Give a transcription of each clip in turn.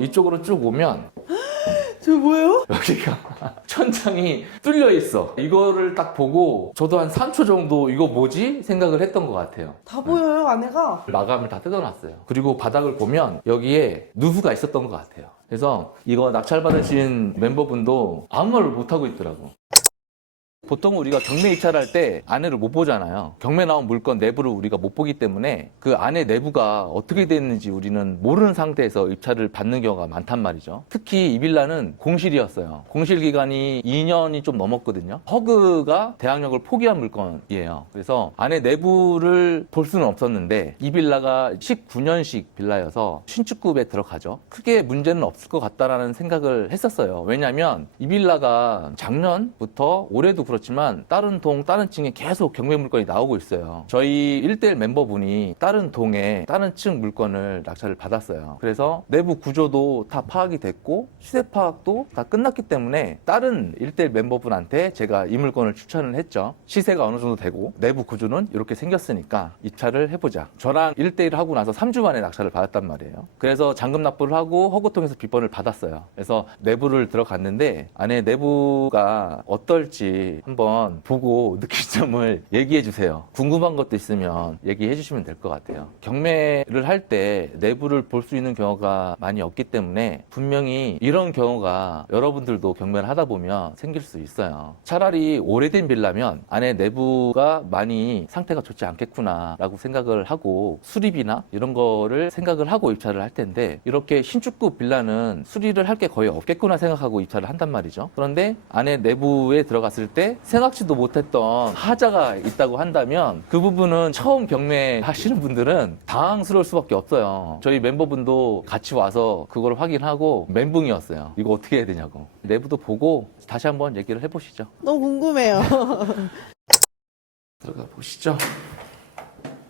이쪽으로 쭉 오면 저 뭐예요? 여기가 천장이 뚫려 있어. 이거를 딱 보고 저도 한 3초 정도 이거 뭐지? 생각을 했던 것 같아요. 다 보여요, 안에가. 마감을 다 뜯어놨어요. 그리고 바닥을 보면 여기에 누수가 있었던 것 같아요. 그래서 이거 낙찰받으신 멤버분도 아무 말을 못하고 있더라고. 보통 우리가 경매 입찰할 때 안에를 못 보잖아요. 경매 나온 물건 내부를 우리가 못 보기 때문에 그 안에 내부가 어떻게 됐는지 우리는 모르는 상태에서 입찰을 받는 경우가 많단 말이죠. 특히 이 빌라는 공실이었어요. 공실 기간이 2년이 좀 넘었거든요. 허그가 대항력을 포기한 물건이에요. 그래서 안에 내부를 볼 수는 없었는데 이 빌라가 19년식 빌라여서 신축급에 들어가죠. 크게 문제는 없을 것 같다라는 생각을 했었어요. 왜냐하면 이 빌라가 작년부터 올해도 그렇지만 다른 동, 다른 층에 계속 경매 물건이 나오고 있어요. 저희 1대1 멤버분이 다른 동에 다른 층 물건을 낙찰을 받았어요. 그래서 내부 구조도 다 파악이 됐고 시세 파악도 다 끝났기 때문에 다른 1대1 멤버분한테 제가 이 물건을 추천을 했죠. 시세가 어느 정도 되고 내부 구조는 이렇게 생겼으니까 입찰을 해보자. 저랑 1대1 하고 나서 3주 만에 낙찰을 받았단 말이에요. 그래서 잔금 납부를 하고 허그통에서 비번을 받았어요. 그래서 내부를 들어갔는데 안에 내부가 어떨지 한번 보고 느낀 점을 얘기해 주세요. 궁금한 것도 있으면 얘기해 주시면 될 것 같아요. 경매를 할 때 내부를 볼 수 있는 경우가 많이 없기 때문에 분명히 이런 경우가 여러분들도 경매를 하다 보면 생길 수 있어요. 차라리 오래된 빌라면 안에 내부가 많이 상태가 좋지 않겠구나 라고 생각을 하고 수리비나 이런 거를 생각을 하고 입찰을 할 텐데 이렇게 신축급 빌라는 수리를 할 게 거의 없겠구나 생각하고 입찰을 한단 말이죠. 그런데 안에 내부에 들어갔을 때 생각지도 못했던 하자가 있다고 한다면 그 부분은 처음 경매하시는 분들은 당황스러울 수밖에 없어요. 저희 멤버분도 같이 와서 그걸 확인하고 멘붕이었어요. 이거 어떻게 해야 되냐고. 내부도 보고 다시 한번 얘기를 해보시죠. 너무 궁금해요. 들어가 보시죠.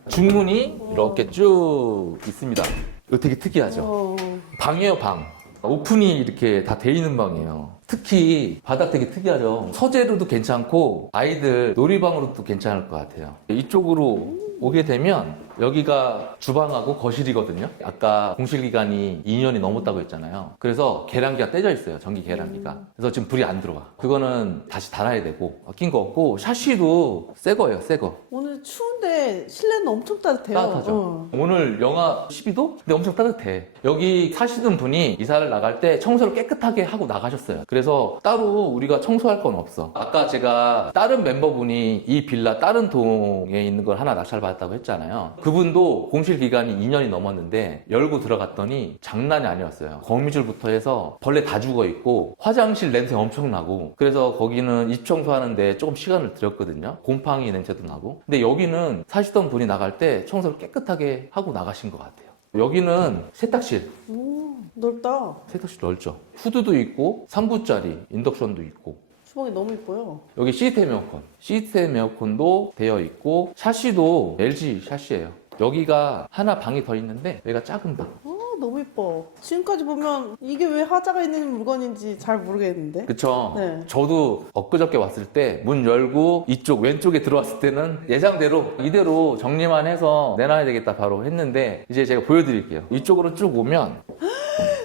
중문이 이렇게 쭉 있습니다. 이거 되게 특이하죠? 방이에요, 방. 오픈이 이렇게 다 돼 있는 방이에요. 특히 바닥 되게 특이하죠. 서재로도 괜찮고 아이들 놀이방으로도 괜찮을 것 같아요. 이쪽으로 오게 되면 여기가 주방하고 거실이거든요. 아까 공실기간이 2년이 넘었다고 했잖아요. 그래서 계량기가 떼져 있어요. 전기 계량기가. 그래서 지금 불이 안 들어와. 그거는 다시 달아야 되고 바뀐 거 없고 샤시도 새 거예요. 새 거. 오늘 추운데 실내는 엄청 따뜻해요. 따뜻하죠. 오늘 영하 12도? 근데 엄청 따뜻해. 여기 사시는 분이 이사를 나갈 때 청소를 깨끗하게 하고 나가셨어요. 그래서 따로 우리가 청소할 건 없어. 아까 제가 다른 멤버분이 이 빌라 다른 동에 있는 걸 하나 낙찰 받았다고 했잖아요. 그분도 공실 기간이 2년이 넘었는데 열고 들어갔더니 장난이 아니었어요. 거미줄부터 해서 벌레 다 죽어 있고 화장실 냄새 엄청 나고 그래서 거기는 입 청소하는데 조금 시간을 들였거든요. 곰팡이 냄새도 나고. 근데 여기는 사시던 분이 나갈 때 청소를 깨끗하게 하고 나가신 것 같아요. 여기는 세탁실. 오, 넓다. 세탁실 넓죠. 후드도 있고 3부짜리 인덕션도 있고 주방이 너무 이뻐요. 여기 시스템 에어컨. 시스템 에어컨도 되어 있고 샤시도 LG 샤시예요. 여기가 하나 방이 더 있는데 여기가 작은 방. 너무 이뻐. 지금까지 보면 이게 왜 하자가 있는 물건인지 잘 모르겠는데. 그쵸? 네. 저도 엊그저께 왔을 때 문 열고 이쪽 왼쪽에 들어왔을 때는 예상대로 이대로 정리만 해서 내놔야 되겠다 바로 했는데 이제 제가 보여드릴게요. 이쪽으로 쭉 오면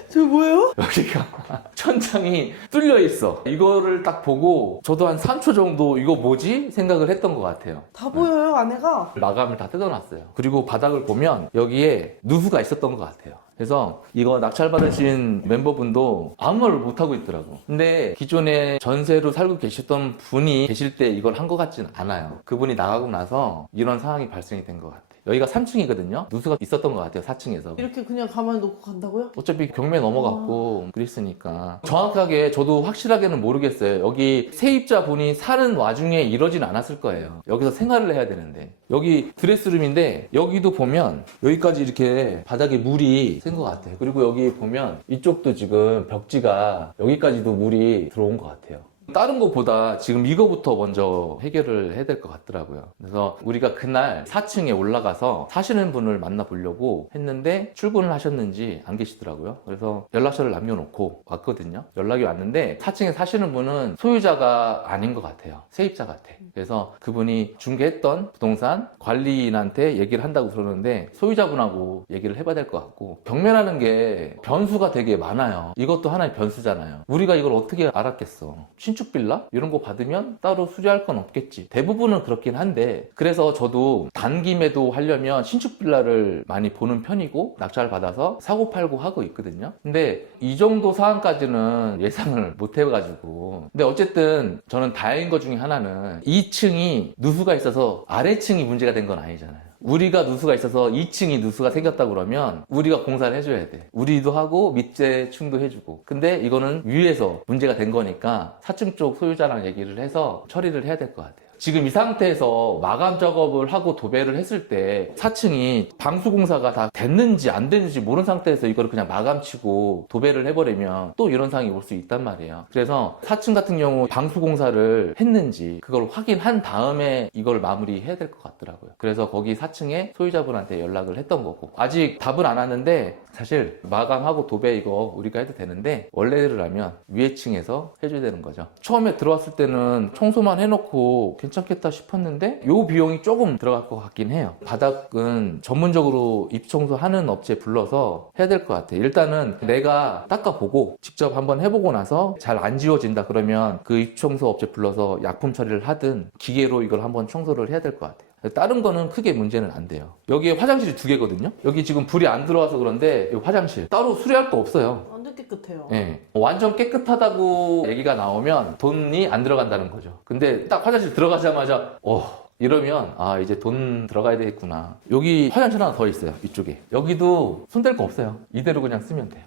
저 뭐예요? 여기가 천장이 뚫려 있어. 이거를 딱 보고 저도 한 3초 정도 이거 뭐지? 생각을 했던 것 같아요. 다 보여요, 안에가. 마감을 다 뜯어놨어요. 그리고 바닥을 보면 여기에 누수가 있었던 것 같아요. 그래서 이거 낙찰받으신 멤버분도 아무 말을 못하고 있더라고. 근데 기존에 전세로 살고 계셨던 분이 계실 때 이걸 한 것 같지는 않아요. 그분이 나가고 나서 이런 상황이 발생이 된 것 같아요. 여기가 3층이거든요. 누수가 있었던 것 같아요. 4층에서. 이렇게 그냥 가만히 놓고 간다고요? 어차피 경매 넘어갔고 그랬으니까 정확하게 저도 확실하게는 모르겠어요. 여기 세입자 분이 사는 와중에 이러진 않았을 거예요. 여기서 생활을 해야 되는데 여기 드레스룸인데 여기도 보면 여기까지 이렇게 바닥에 물이 샌 것 같아요. 그리고 여기 보면 이쪽도 지금 벽지가 여기까지도 물이 들어온 것 같아요. 다른 거보다 지금 이거부터 먼저 해결을 해야 될 것 같더라고요. 그래서 우리가 그날 4층에 올라가서 사시는 분을 만나보려고 했는데 출근을 하셨는지 안 계시더라고요. 그래서 연락처를 남겨놓고 왔거든요. 연락이 왔는데 4층에 사시는 분은 소유자가 아닌 것 같아요. 세입자 같아. 그래서 그분이 중개했던 부동산 관리인한테 얘기를 한다고 그러는데 소유자분하고 얘기를 해봐야 될 것 같고, 경매라는 게 변수가 되게 많아요. 이것도 하나의 변수잖아요. 우리가 이걸 어떻게 알았겠어. 신축 빌라? 이런 거 받으면 따로 수리할 건 없겠지. 대부분은 그렇긴 한데, 그래서 저도 단기 매도 하려면 신축 빌라를 많이 보는 편이고 낙찰 받아서 사고 팔고 하고 있거든요. 근데 이 정도 사안까지는 예상을 못 해가지고, 근데 어쨌든 저는 다행인 것 중에 하나는 2층이 누수가 있어서 아래층이 문제가 된 건 아니잖아요. 우리가 누수가 있어서 2층이 누수가 생겼다 그러면 우리가 공사를 해줘야 돼. 우리도 하고 밑에 층도 해주고. 근데 이거는 위에서 문제가 된 거니까 4층 쪽 소유자랑 얘기를 해서 처리를 해야 될 것 같아요. 지금 이 상태에서 마감 작업을 하고 도배를 했을 때 4층이 방수공사가 다 됐는지 안 됐는지 모르는 상태에서 이거를 그냥 마감치고 도배를 해버리면 또 이런 상황이 올 수 있단 말이에요. 그래서 4층 같은 경우 방수공사를 했는지 그걸 확인한 다음에 이걸 마무리해야 될 것 같더라고요. 그래서 거기 4층에 소유자분한테 연락을 했던 거고, 아직 답은 안 왔는데 사실 마감하고 도배 이거 우리가 해도 되는데 원래대로라면 위에 층에서 해줘야 되는 거죠. 처음에 들어왔을 때는 청소만 해놓고 괜찮겠다 싶었는데 요 비용이 조금 들어갈 것 같긴 해요. 바닥은 전문적으로 입청소하는 업체 불러서 해야 될 것 같아요. 일단은 내가 닦아보고 직접 한번 해보고 나서 잘 안 지워진다 그러면 그 입청소 업체 불러서 약품 처리를 하든 기계로 이걸 한번 청소를 해야 될 것 같아요. 다른 거는 크게 문제는 안 돼요. 여기에 화장실이 2개거든요. 여기 지금 불이 안 들어와서 그런데 이 화장실 따로 수리할 거 없어요. 완전 깨끗해요. 네. 완전 깨끗하다고 얘기가 나오면 돈이 안 들어간다는 거죠. 근데 딱 화장실 들어가자마자 이러면 이제 돈 들어가야 되겠구나. 여기 화장실 하나 더 있어요. 이쪽에. 여기도 손댈 거 없어요. 이대로 그냥 쓰면 돼요.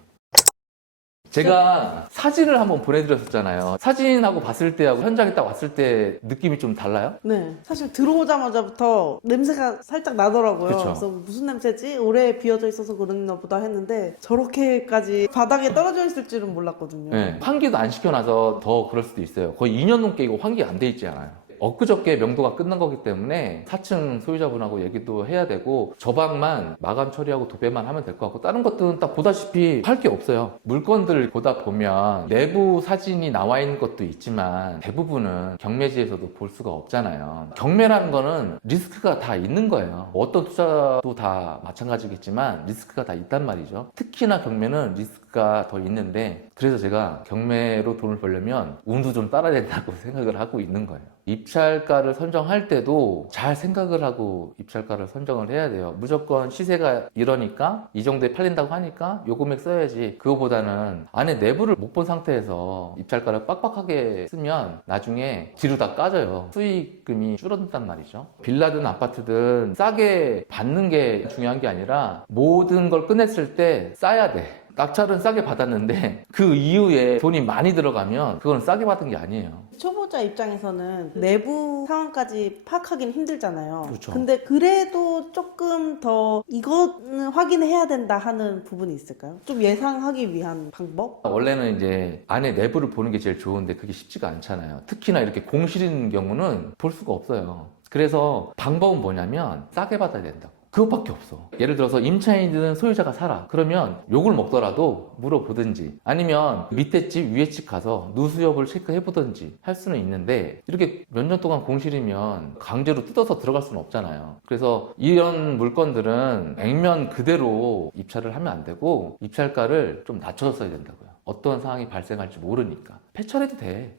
제가 사진을 한번 보내드렸었잖아요. 사진하고 봤을 때하고 현장에 딱 왔을 때 느낌이 좀 달라요? 네. 사실 들어오자마자부터 냄새가 살짝 나더라고요. 그쵸. 그래서 무슨 냄새지? 오래 비어져 있어서 그러나 보다 했는데 저렇게까지 바닥에 떨어져 있을 줄은 몰랐거든요. 네. 환기도 안 시켜놔서 더 그럴 수도 있어요. 거의 2년 넘게 이거 환기 안 돼 있지 않아요. 엊그저께 명도가 끝난 거기 때문에 4층 소유자분하고 얘기도 해야 되고 저 방만 마감 처리하고 도배만 하면 될 것 같고, 다른 것들은 딱 보다시피 할 게 없어요. 물건들을 보다 보면 내부 사진이 나와 있는 것도 있지만 대부분은 경매지에서도 볼 수가 없잖아요. 경매라는 거는 리스크가 다 있는 거예요. 어떤 투자도 다 마찬가지겠지만 리스크가 다 있단 말이죠. 특히나 경매는 리스크가 더 있는데, 그래서 제가 경매로 돈을 벌려면 운도 좀 따라야 된다고 생각을 하고 있는 거예요. 입찰가를 선정할 때도 잘 생각을 하고 입찰가를 선정을 해야 돼요. 무조건 시세가 이러니까 이 정도에 팔린다고 하니까 요 금액 써야지, 그거보다는 안에 내부를 못 본 상태에서 입찰가를 빡빡하게 쓰면 나중에 뒤로 다 까져요. 수익금이 줄어든단 말이죠. 빌라든 아파트든 싸게 받는 게 중요한 게 아니라 모든 걸 끝냈을 때 싸야 돼. 낙찰은 싸게 받았는데 그 이후에 돈이 많이 들어가면 그건 싸게 받은 게 아니에요. 초보자 입장에서는 내부 상황까지 파악하기는 힘들잖아요. 그렇죠. 근데 그래도 조금 더 이거는 확인해야 된다 하는 부분이 있을까요? 좀 예상하기 위한 방법? 원래는 이제 안에 내부를 보는 게 제일 좋은데 그게 쉽지가 않잖아요. 특히나 이렇게 공실인 경우는 볼 수가 없어요. 그래서 방법은 뭐냐면 싸게 받아야 된다고. 그것밖에 없어. 예를 들어서 임차인이든 소유자가 살아. 그러면 욕을 먹더라도 물어보든지 아니면 밑에 집 위에 집 가서 누수 여부를 체크해보든지 할 수는 있는데, 이렇게 몇 년 동안 공실이면 강제로 뜯어서 들어갈 수는 없잖아요. 그래서 이런 물건들은 액면 그대로 입찰을 하면 안 되고 입찰가를 좀 낮춰서 써야 된다고요. 어떤 상황이 발생할지 모르니까. 폐철해도 돼.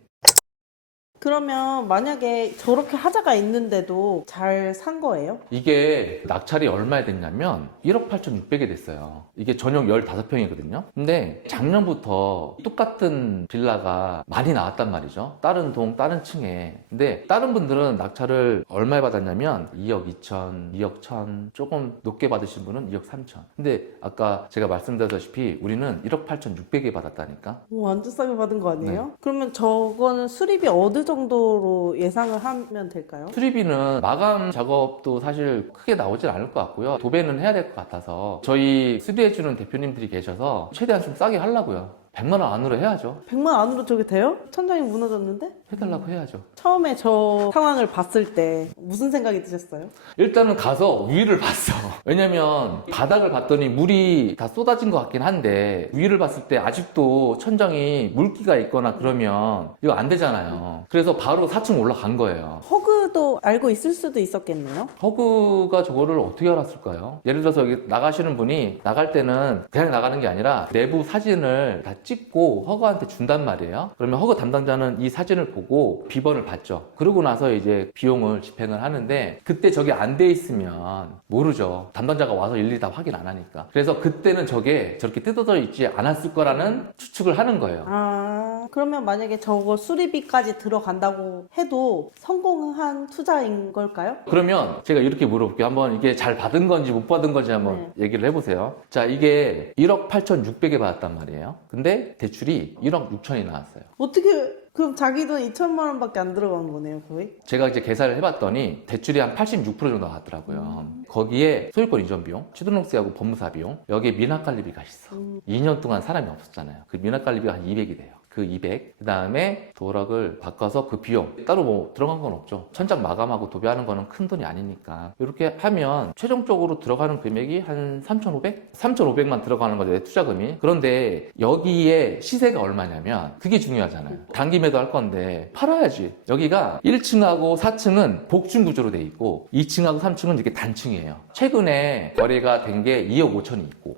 그러면 만약에 저렇게 하자가 있는데도 잘 산 거예요? 이게 낙찰이 얼마에 됐냐면 1억 8,600에 됐어요. 이게 전용 15평이거든요. 근데 작년부터 똑같은 빌라가 많이 나왔단 말이죠. 다른 동, 다른 층에. 근데 다른 분들은 낙찰을 얼마에 받았냐면 2억 2천, 2억 1천, 조금 높게 받으신 분은 2억 3천. 근데 아까 제가 말씀드렸다시피 우리는 1억 8,600에 받았다니까. 오, 완전 싸게 받은 거 아니에요? 네. 그러면 저거는 수리비 어느 정도로 예상을 하면 될까요? 수리비는 마감 작업도 사실 크게 나오진 않을 것 같고요. 도배는 해야 될 것 같아서 저희 수리해주는 대표님들이 계셔서 최대한 좀 싸게 하려고요. 100만 원 안으로 해야죠. 100만 안으로 저게 돼요? 천장이 무너졌는데? 해달라고 해야죠. 처음에 저 상황을 봤을 때 무슨 생각이 드셨어요? 일단은 가서 위를 봤어. 왜냐면 바닥을 봤더니 물이 다 쏟아진 것 같긴 한데 위를 봤을 때 아직도 천장이 물기가 있거나 그러면 이거 안 되잖아요. 그래서 바로 4층 올라간 거예요. 허그도 알고 있을 수도 있었겠네요? 허그가 저거를 어떻게 알았을까요? 예를 들어서 여기 나가시는 분이 나갈 때는 그냥 나가는 게 아니라 내부 사진을 다 찍고 허그한테 준단 말이에요. 그러면 허그 담당자는 이 사진을 보고 비번을 받죠. 그러고 나서 이제 비용을 집행을 하는데 그때 저게 안 돼 있으면 모르죠. 담당자가 와서 일일이 다 확인 안 하니까. 그래서 그때는 저게 저렇게 뜯어져 있지 않았을 거라는 추측을 하는 거예요. 아, 그러면 만약에 저거 수리비까지 들어간다고 해도 성공한 투자인 걸까요? 그러면 제가 이렇게 물어볼게요. 한번 이게 잘 받은 건지 못 받은 건지 한번 얘기를 해보세요. 자, 이게 1억 8,600에 받았단 말이에요. 근데 대출이 1억 6천이 나왔어요. 어떻게, 그럼 자기 돈 2천만 원밖에 안 들어간 거네요, 거의? 제가 이제 계산을 해봤더니 대출이 한 86% 정도 나왔더라고요. 거기에 소유권 이전 비용, 취등록세하고 법무사 비용, 여기에 미납관리비가 있어. 2년 동안 사람이 없었잖아요. 그 미납관리비가 한 200이 돼요. 그 200. 그 다음에 도락을 바꿔서 그 비용. 따로 뭐 들어간 건 없죠. 천장 마감하고 도배하는 거는 큰 돈이 아니니까. 이렇게 하면 최종적으로 들어가는 금액이 한 3,500? 3,500만 들어가는 거죠. 내 투자금이. 그런데 여기에 시세가 얼마냐면 그게 중요하잖아요. 단기 매도할 건데 팔아야지. 여기가 1층하고 4층은 복층 구조로 돼 있고 2층하고 3층은 이렇게 단층이에요. 최근에 거래가 된 게 2억 5천이 있고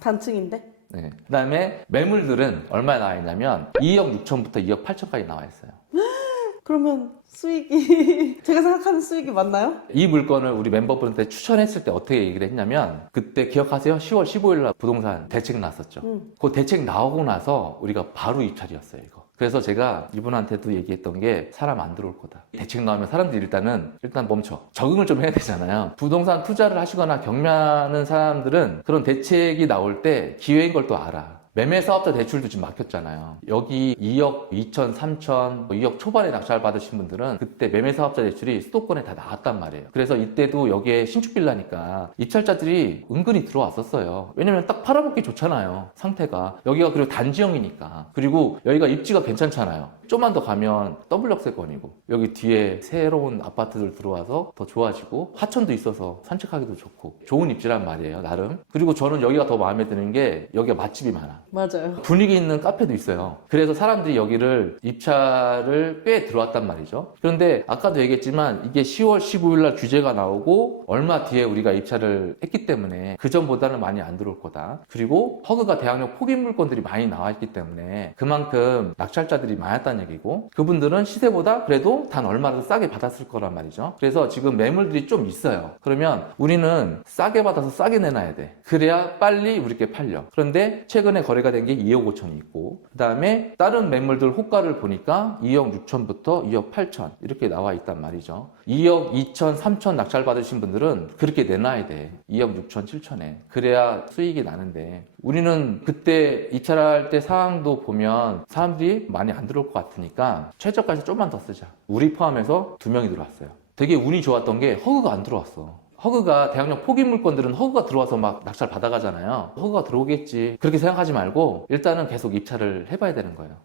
단층인데? 네. 그 다음에 매물들은 얼마에 나와 있냐면 2억 6천부터 2억 8천까지 나와 있어요. 그러면 수익이 제가 생각하는 수익이 맞나요? 이 물건을 우리 멤버분한테 추천했을 때 어떻게 얘기를 했냐면 그때 기억하세요? 10월 15일 날 부동산 대책 나왔었죠. 그 대책 나오고 나서 우리가 바로 입찰이었어요, 이거. 그래서 제가 이분한테도 얘기했던 게 사람 안 들어올 거다. 대책 나오면 사람들이 일단 멈춰. 적응을 좀 해야 되잖아요. 부동산 투자를 하시거나 경매하는 사람들은 그런 대책이 나올 때 기회인 걸 또 알아. 매매 사업자 대출도 지금 막혔잖아요. 여기 2억 2천, 3천, 2억 초반에 낙찰 받으신 분들은 그때 매매 사업자 대출이 수도권에 다 나왔단 말이에요. 그래서 이때도 여기에 신축 빌라니까 입찰자들이 은근히 들어왔었어요. 왜냐면 딱 팔아먹기 좋잖아요. 상태가. 여기가 그리고 단지형이니까. 그리고 여기가 입지가 괜찮잖아요. 좀만 더 가면 더블럭세권이고 여기 뒤에 새로운 아파트들 들어와서 더 좋아지고 하천도 있어서 산책하기도 좋고 좋은 입지란 말이에요, 나름. 그리고 저는 여기가 더 마음에 드는 게 여기가 맛집이 많아. 맞아요. 분위기 있는 카페도 있어요. 그래서 사람들이 여기를 입찰을 꽤 들어왔단 말이죠. 그런데 아까도 얘기했지만 이게 10월 15일 날 규제가 나오고 얼마 뒤에 우리가 입찰을 했기 때문에 그전보다는 많이 안 들어올 거다. 그리고 허그가 대항력 포기 물건들이 많이 나와 있기 때문에 그만큼 낙찰자들이 많았다는 얘기고 그분들은 시세보다 그래도 단 얼마라도 싸게 받았을 거란 말이죠. 그래서 지금 매물들이 좀 있어요. 그러면 우리는 싸게 받아서 싸게 내놔야 돼. 그래야 빨리 우리께 팔려. 그런데 최근에 거래가 된 게 2억 5천이 있고 그 다음에 다른 매물들 호가를 보니까 2억 6천부터 2억 8천 이렇게 나와 있단 말이죠. 2억 2천, 3천 낙찰 받으신 분들은 그렇게 내놔야 돼. 2억 6천, 7천에. 그래야 수익이 나는데 우리는 그때 입찰할 때 상황도 보면 사람들이 많이 안 들어올 것 같으니까 최저가에서 좀만 더 쓰자. 우리 포함해서 2명이 들어왔어요. 되게 운이 좋았던 게 허그가 안 들어왔어. 허그가 대항력 포기 물건들은 허그가 들어와서 막 낙찰 받아가잖아요. 허그가 들어오겠지. 그렇게 생각하지 말고 일단은 계속 입찰을 해봐야 되는 거예요.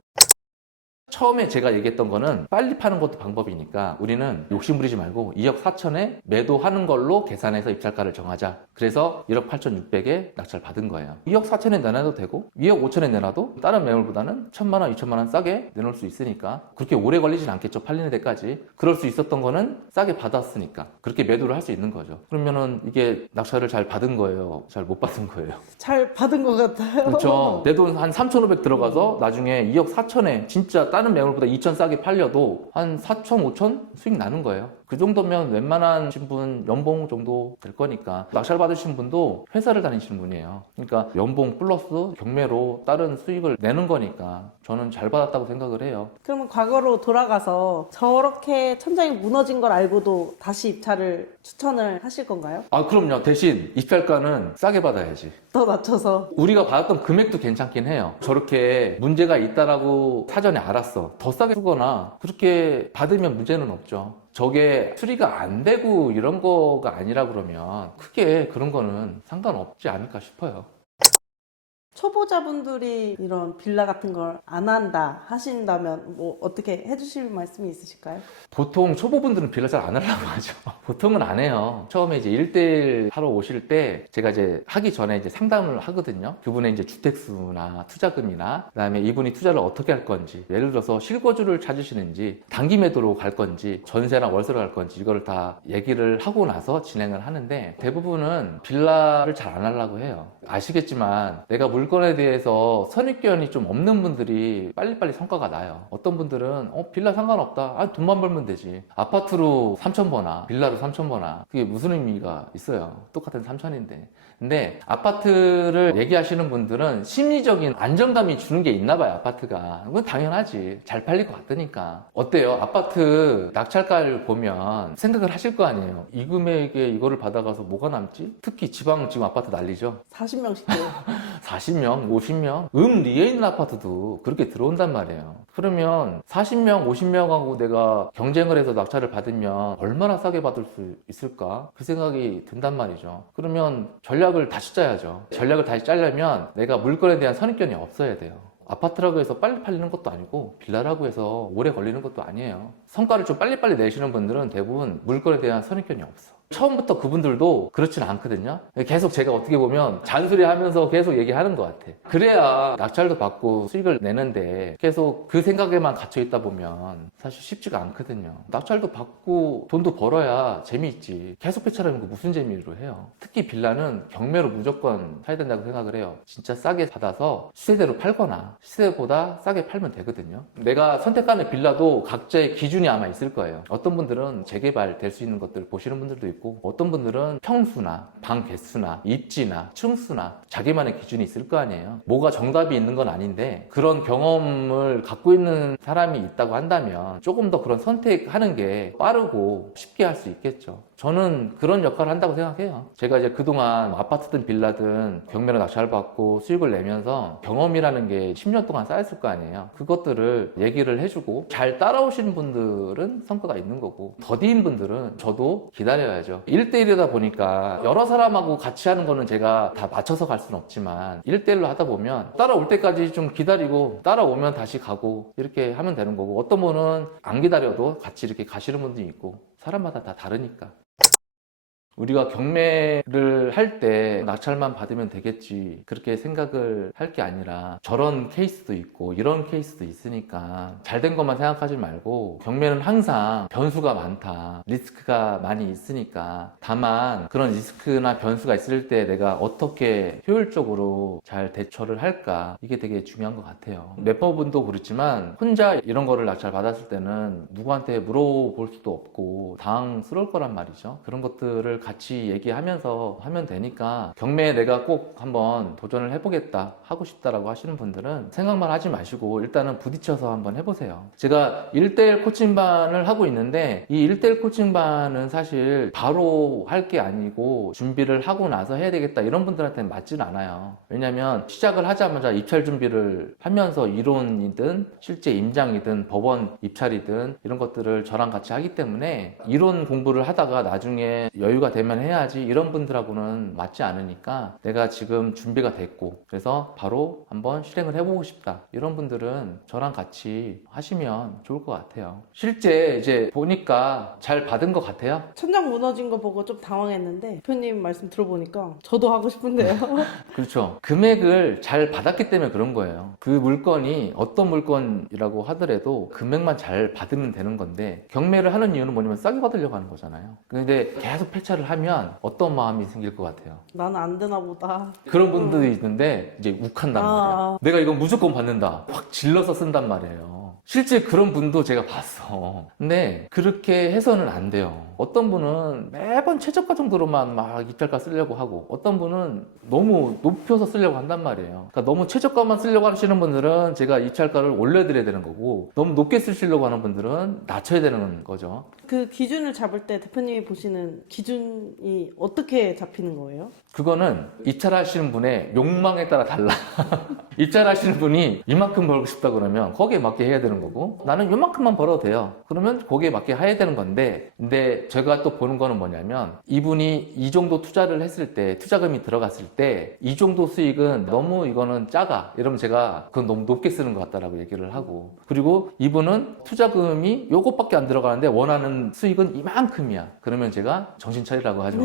처음에 제가 얘기했던 거는 빨리 파는 것도 방법이니까 우리는 욕심 부리지 말고 2억 4천에 매도하는 걸로 계산해서 입찰가를 정하자. 그래서 1억 8,600에 낙찰 받은 거예요. 2억 4천에 내놔도 되고 2억 5천에 내놔도 다른 매물보다는 1,000만 원, 2,000만 원 싸게 내놓을 수 있으니까 그렇게 오래 걸리진 않겠죠. 팔리는 데까지. 그럴 수 있었던 거는 싸게 받았으니까 그렇게 매도를 할 수 있는 거죠. 그러면은 이게 낙찰을 잘 받은 거예요? 잘 못 받은 거예요? 잘 받은 것 같아요. 그렇죠. 내 돈 한 3,500 들어가서 나중에 2억 4천에 진짜 다른 매물보다 2천 싸게 팔려도 한 4천, 5천 수익 나는 거예요. 그 정도면 웬만한 분 연봉 정도 될 거니까. 낙찰 받으신 분도 회사를 다니시는 분이에요. 그러니까 연봉 플러스 경매로 다른 수익을 내는 거니까 저는 잘 받았다고 생각을 해요. 그러면 과거로 돌아가서 저렇게 천장이 무너진 걸 알고도 다시 입찰을 추천을 하실 건가요? 아, 그럼요. 대신 입찰가는 싸게 받아야지. 더 낮춰서. 우리가 받았던 금액도 괜찮긴 해요. 저렇게 문제가 있다라고 사전에 알았어. 더 싸게 주거나 그렇게 받으면 문제는 없죠. 저게 수리가 안 되고 이런 거가 아니라 그러면 크게 그런 거는 상관없지 않을까 싶어요. 초보자분들이 이런 빌라 같은 걸 안 한다 하신다면 뭐 어떻게 해주실 말씀이 있으실까요? 보통 초보분들은 빌라 잘 안 하려고 하죠. 보통은 안 해요. 처음에 이제 1대1 하러 오실 때 제가 이제 하기 전에 이제 상담을 하거든요. 그분의 이제 주택수나 투자금이나 그다음에 이분이 투자를 어떻게 할 건지, 예를 들어서 실거주를 찾으시는지, 단기 매도로 갈 건지, 전세나 월세로 갈 건지 이거를 다 얘기를 하고 나서 진행을 하는데 대부분은 빌라를 잘 안 하려고 해요. 아시겠지만 내가 물건에 대해서 선입견이 좀 없는 분들이 빨리빨리 성과가 나요. 어떤 분들은 빌라 상관없다. 돈만 벌면 되지. 아파트로 3천 버나 빌라로 3천 버나 그게 무슨 의미가 있어요. 똑같은 3천인데. 근데 아파트를 얘기하시는 분들은 심리적인 안정감이 주는 게 있나 봐요. 아파트가. 그건 당연하지. 잘 팔릴 것 같으니까. 어때요? 아파트 낙찰가를 보면 생각을 하실 거 아니에요. 이 금액에 이거를 받아가서 뭐가 남지? 특히 지방 지금 아파트 난리죠. 40명씩 돼요. 40명, 50명? 리에 있는 아파트도 그렇게 들어온단 말이에요. 그러면 40명, 50명하고 내가 경쟁을 해서 낙찰을 받으면 얼마나 싸게 받을 수 있을까? 그 생각이 든단 말이죠. 그러면 전략을 다시 짜야죠. 전략을 다시 짜려면 내가 물건에 대한 선입견이 없어야 돼요. 아파트라고 해서 빨리 팔리는 것도 아니고 빌라라고 해서 오래 걸리는 것도 아니에요. 성과를 좀 빨리빨리 내시는 분들은 대부분 물건에 대한 선입견이 없어. 처음부터 그분들도 그렇진 않거든요. 계속 제가 어떻게 보면 잔소리 하면서 계속 얘기하는 것 같아. 그래야 낙찰도 받고 수익을 내는데 계속 그 생각에만 갇혀 있다 보면 사실 쉽지가 않거든요. 낙찰도 받고 돈도 벌어야 재미있지. 계속 배차라는 거 무슨 재미로 해요. 특히 빌라는 경매로 무조건 사야 된다고 생각을 해요. 진짜 싸게 받아서 시세대로 팔거나 시세보다 싸게 팔면 되거든요. 내가 선택하는 빌라도 각자의 기준이 아마 있을 거예요. 어떤 분들은 재개발 될 수 있는 것들 보시는 분들도 있고, 어떤 분들은 평수나 방 개수나 입지나 층수나 자기만의 기준이 있을 거 아니에요. 뭐가 정답이 있는 건 아닌데 그런 경험을 갖고 있는 사람이 있다고 한다면 조금 더 그런 선택하는 게 빠르고 쉽게 할 수 있겠죠. 저는 그런 역할을 한다고 생각해요. 제가 이제 그동안 아파트든 빌라든 경매로 낙찰 받고 수익을 내면서 경험이라는 게 10년 동안 쌓였을 거 아니에요. 그것들을 얘기를 해주고 잘 따라오시는 분들은 성과가 있는 거고, 더디인 분들은 저도 기다려야죠. 1대1이다 보니까 여러 사람하고 같이 하는 거는 제가 다 맞춰서 갈 수는 없지만 1대1로 하다 보면 따라올 때까지 좀 기다리고 따라오면 다시 가고 이렇게 하면 되는 거고, 어떤 분은 안 기다려도 같이 이렇게 가시는 분도 있고 사람마다 다 다르니까. 우리가 경매를 할 때 낙찰만 받으면 되겠지 그렇게 생각을 할 게 아니라 저런 케이스도 있고 이런 케이스도 있으니까 잘된 것만 생각하지 말고, 경매는 항상 변수가 많다, 리스크가 많이 있으니까, 다만 그런 리스크나 변수가 있을 때 내가 어떻게 효율적으로 잘 대처를 할까, 이게 되게 중요한 것 같아요. 멤버분도 그렇지만 혼자 이런 거를 낙찰 받았을 때는 누구한테 물어볼 수도 없고 당황스러울 거란 말이죠. 그런 것들을 같이 얘기하면서 하면 되니까, 경매에 내가 꼭 한번 도전을 해보겠다, 하고 싶다라고 하시는 분들은 생각만 하지 마시고 일단은 부딪혀서 한번 해보세요. 제가 1대1 코칭반을 하고 있는데 이 1대1 코칭반은 사실 바로 할 게 아니고 준비를 하고 나서 해야 되겠다 이런 분들한테는 맞진 않아요. 왜냐면 시작을 하자마자 입찰 준비를 하면서 이론이든 실제 임장이든 법원 입찰이든 이런 것들을 저랑 같이 하기 때문에 이론 공부를 하다가 나중에 여유가 되면 해야지 이런 분들하고는 맞지 않으니까, 내가 지금 준비가 됐고 그래서 바로 한번 실행을 해보고 싶다 이런 분들은 저랑 같이 하시면 좋을 것 같아요. 실제 이제 보니까 잘 받은 것 같아요. 천장 무너진 거 보고 좀 당황했는데 대표님 말씀 들어보니까 저도 하고 싶은데요. 그렇죠. 금액을 잘 받았기 때문에 그런 거예요. 그 물건이 어떤 물건이라고 하더라도 금액만 잘 받으면 되는 건데, 경매를 하는 이유는 뭐냐면 싸게 받으려고 하는 거잖아요. 근데 계속 폐차를 하면 어떤 마음이 생길 것 같아요? 나는 안 되나 보다. 그런 분들이 있는데 이제 욱한단 말이에요. 내가 이건 무조건 받는다, 확 질러서 쓴단 말이에요. 실제 그런 분도 제가 봤어. 근데 그렇게 해서는 안 돼요. 어떤 분은 매번 최저가 정도로만 막 입찰가 쓰려고 하고, 어떤 분은 너무 높여서 쓰려고 한단 말이에요. 그러니까 너무 최저가만 쓰려고 하시는 분들은 제가 입찰가를 올려드려야 되는 거고, 너무 높게 쓰시려고 하는 분들은 낮춰야 되는 거죠. 그 기준을 잡을 때 대표님이 보시는 기준이 어떻게 잡히는 거예요? 그거는 입찰하시는 분의 욕망에 따라 달라. 입찰하시는 분이 이만큼 벌고 싶다 그러면 거기에 맞게 해야 되는 거고, 나는 이만큼만 벌어도 돼요. 그러면 거기에 맞게 해야 되는 건데, 근데 제가 또 보는 거는 뭐냐면 이분이 이 정도 투자를 했을 때 투자금이 들어갔을 때 이 정도 수익은 너무 이거는 작아 이러면 제가 그건 너무 높게 쓰는 것 같다라고 얘기를 하고 그리고 이분은 투자금이 요것밖에 안 들어가는데 원하는 수익은 이만큼이야 그러면 제가 정신 차리라고 하죠.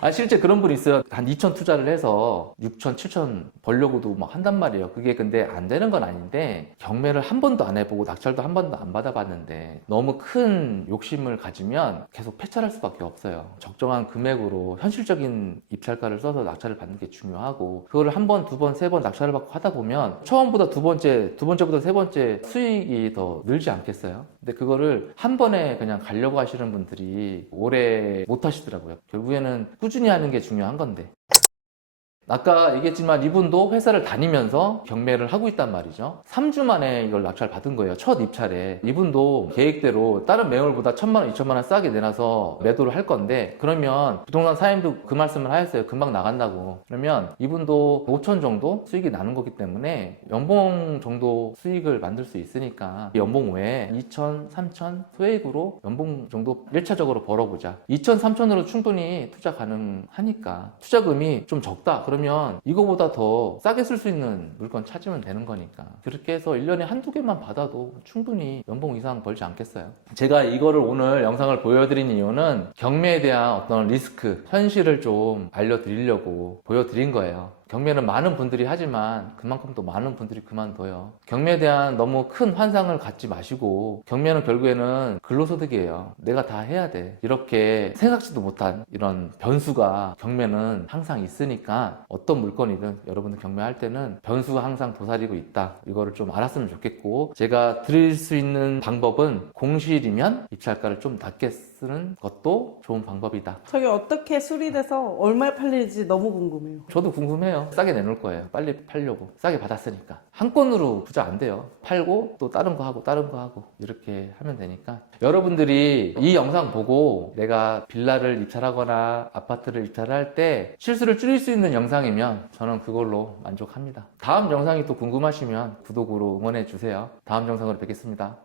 아 실제 그런 분이 있어요. 한 2천 투자를 해서 6천 7천 벌려고도 막 한단 말이에요. 그게 근데 안 되는 건 아닌데 경매를 한 번도 안 해보고 낙찰도 한 번도 안 받아봤는데 너무 큰 욕심을 가지면 계속 폐차할 수밖에 없어요. 적정한 금액으로 현실적인 입찰가를 써서 낙찰을 받는 게 중요하고 그거를 한 번, 두 번, 세 번 낙찰을 받고 하다 보면 처음보다 두 번째보다 세 번째 수익이 더 늘지 않겠어요? 근데 그거를 한 번에 그냥 가려고 하시는 분들이 오래 못 하시더라고요. 결국에는 꾸준히 하는 게 중요한 건데. 아까 얘기했지만 이분도 회사를 다니면서 경매를 하고 있단 말이죠. 3주 만에 이걸 낙찰 받은 거예요. 첫 입찰에. 이분도 계획대로 다른 매물보다 1,000만 원, 2,000만 원 싸게 내놔서 매도를 할 건데 그러면 부동산 사장님도 그 말씀을 하셨어요. 금방 나간다고. 그러면 이분도 5천 정도 수익이 나는 거기 때문에 연봉 정도 수익을 만들 수 있으니까 연봉 외에 2천, 3천 소액으로 연봉 정도 1차적으로 벌어보자. 2천, 3천으로 충분히 투자 가능하니까 투자금이 좀 적다. 그러면 이거보다 더 싸게 쓸 수 있는 물건 찾으면 되는 거니까 그렇게 해서 1년에 한두 개만 받아도 충분히 연봉 이상 벌지 않겠어요? 제가 이거를 오늘 영상을 보여드린 이유는 경매에 대한 어떤 리스크, 현실을 좀 알려드리려고 보여드린 거예요. 경매는 많은 분들이 하지만 그만큼 또 많은 분들이 그만둬요. 경매에 대한 너무 큰 환상을 갖지 마시고 경매는 결국에는 근로소득이에요. 내가 다 해야 돼. 이렇게 생각지도 못한 이런 변수가 경매는 항상 있으니까 어떤 물건이든 여러분들 경매할 때는 변수가 항상 도사리고 있다. 이거를 좀 알았으면 좋겠고 제가 드릴 수 있는 방법은 공실이면 입찰가를 좀 낮게 쓰는 것도 좋은 방법이다. 저게 어떻게 수리돼서 얼마에 팔릴지 너무 궁금해요. 저도 궁금해요. 싸게 내놓을 거예요. 빨리 팔려고. 싸게 받았으니까. 한 건으로 부자 안 돼요. 팔고 또 다른 거 하고 다른 거 하고 이렇게 하면 되니까 여러분들이 이 영상 보고 내가 빌라를 입찰하거나 아파트를 입찰할 때 실수를 줄일 수 있는 영상이면 저는 그걸로 만족합니다. 다음 영상이 또 궁금하시면 구독으로 응원해 주세요. 다음 영상으로 뵙겠습니다.